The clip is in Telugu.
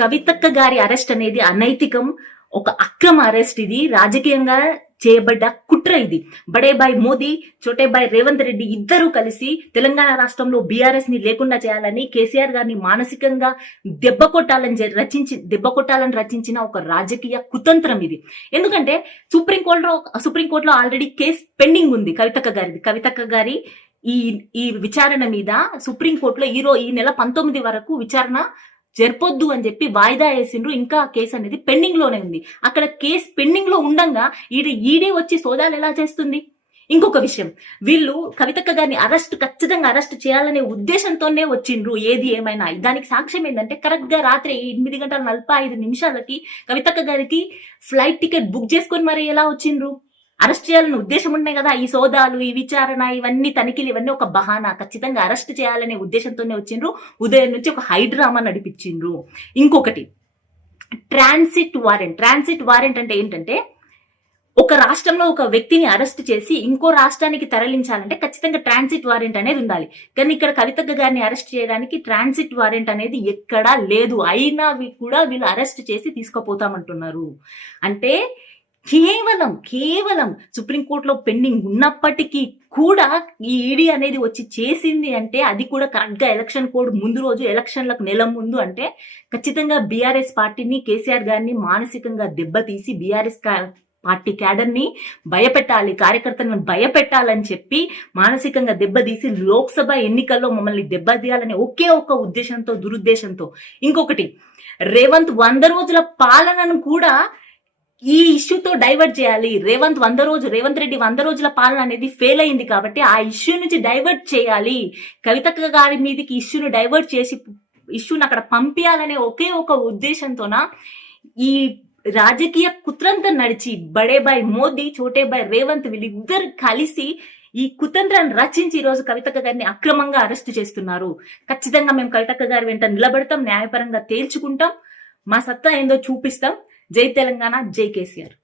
కవితక్క గారి అరెస్ట్ అనేది అనైతికం, ఒక అక్రమ అరెస్ట్. ఇది రాజకీయంగా చేయబడ్డ కుట్ర. ఇది బడేబాయ్ మోదీ, చోటేబాయ్ రేవంత్ రెడ్డి ఇద్దరూ కలిసి తెలంగాణ రాష్ట్రంలో బీఆర్ఎస్ ని లేకుండా చేయాలని, కేసీఆర్ గారిని మానసికంగా దెబ్బ కొట్టాలని రచించిన ఒక రాజకీయ కుతంత్రం ఇది. ఎందుకంటే సుప్రీంకోర్టులో ఆల్రెడీ కేసు పెండింగ్ ఉంది కవితక్క గారి ఈ విచారణ మీద. సుప్రీంకోర్టులో ఈ నెల 19 వరకు విచారణ జరపొద్దు అని చెప్పి వాయిదా వేసిండ్రు. ఇంకా కేసు అనేది పెండింగ్ లోనే ఉంది. అక్కడ కేసు పెండింగ్ లో ఉండంగా ఈడీ వచ్చి సోదాలు ఎలా చేస్తుంది? ఇంకొక విషయం, వీళ్ళు కవితక్క గారిని ఖచ్చితంగా అరెస్ట్ చేయాలనే ఉద్దేశంతోనే వచ్చిండ్రు. ఏది ఏమైనా దానికి సాక్ష్యం ఏంటంటే, కరెక్ట్ గా రాత్రి 8:45 కవితక్క గారికి ఫ్లైట్ టికెట్ బుక్ చేసుకొని మరి ఎలా వచ్చిండ్రు? అరెస్ట్ చేయాలనే ఉద్దేశం ఉన్నాయి కదా. ఈ సోదాలు, ఈ విచారణ, ఇవన్నీ తనిఖీలు, ఇవన్నీ ఒక బహానా. ఖచ్చితంగా అరెస్ట్ చేయాలనే ఉద్దేశంతోనే వచ్చిండ్రు. ఉదయం నుంచి ఒక హైడ్రామా నడిపించిండ్రు. ఇంకొకటి, ట్రాన్సిట్ వారెంట్ అంటే ఏంటంటే, ఒక రాష్ట్రంలో ఒక వ్యక్తిని అరెస్ట్ చేసి ఇంకో రాష్ట్రానికి తరలించాలంటే ఖచ్చితంగా ట్రాన్సిట్ వారెంట్ అనేది ఉండాలి. కానీ ఇక్కడ కవితక్క గారిని అరెస్ట్ చేయడానికి ట్రాన్సిట్ వారెంట్ అనేది ఎక్కడా లేదు. అయినా కూడా వీళ్ళు అరెస్ట్ చేసి తీసుకుపోతామంటున్నారు. అంటే కేవలం సుప్రీంకోర్టులో పెండింగ్ ఉన్నప్పటికీ కూడా ఈ ఈడీ అనేది వచ్చి చేసింది అంటే, అది కూడా కరెక్ట్ గా ఎలక్షన్ కోడ్ ముందు రోజు, ఎలక్షన్లకు నెల ముందు, అంటే ఖచ్చితంగా బీఆర్ఎస్ పార్టీని, కేసీఆర్ గారిని మానసికంగా దెబ్బతీసి బీఆర్ఎస్ పార్టీ క్యాడర్ ని భయపెట్టాలి, కార్యకర్తలను భయపెట్టాలని చెప్పి మానసికంగా దెబ్బతీసి లోక్సభ ఎన్నికల్లో మమ్మల్ని దెబ్బతీయాలనే ఒకే ఒక దురుద్దేశంతో. ఇంకొకటి, రేవంత్ 100 రోజుల పాలనను కూడా ఈ ఇష్యూతో డైవర్ట్ చేయాలి. రేవంత్ రెడ్డి 100 రోజుల పాలన అనేది ఫెయిల్ అయింది కాబట్టి ఆ ఇష్యూ నుంచి డైవర్ట్ చేయాలి. కవితక్క గారి మీదకి ఇష్యూను డైవర్ట్ చేసి ఇష్యూను అక్కడ పంపించాలనే ఒకే ఒక ఉద్దేశంతోన ఈ రాజకీయ కుతంత్రం నడిచి బడేబాయ్ మోదీ, చోటేబాయ్ రేవంత్ వీళ్ళిద్దరు కలిసి ఈ కుతంత్రాన్ని రచించి ఈరోజు కవితక్క గారిని అక్రమంగా అరెస్ట్ చేస్తున్నారు. ఖచ్చితంగా మేము కవితక్క గారి వెంట నిలబడతాం, న్యాయపరంగా తేల్చుకుంటాం, మా సత్తా ఏందో చూపిస్తాం. జై తెలంగాణ, జై కేసీఆర్.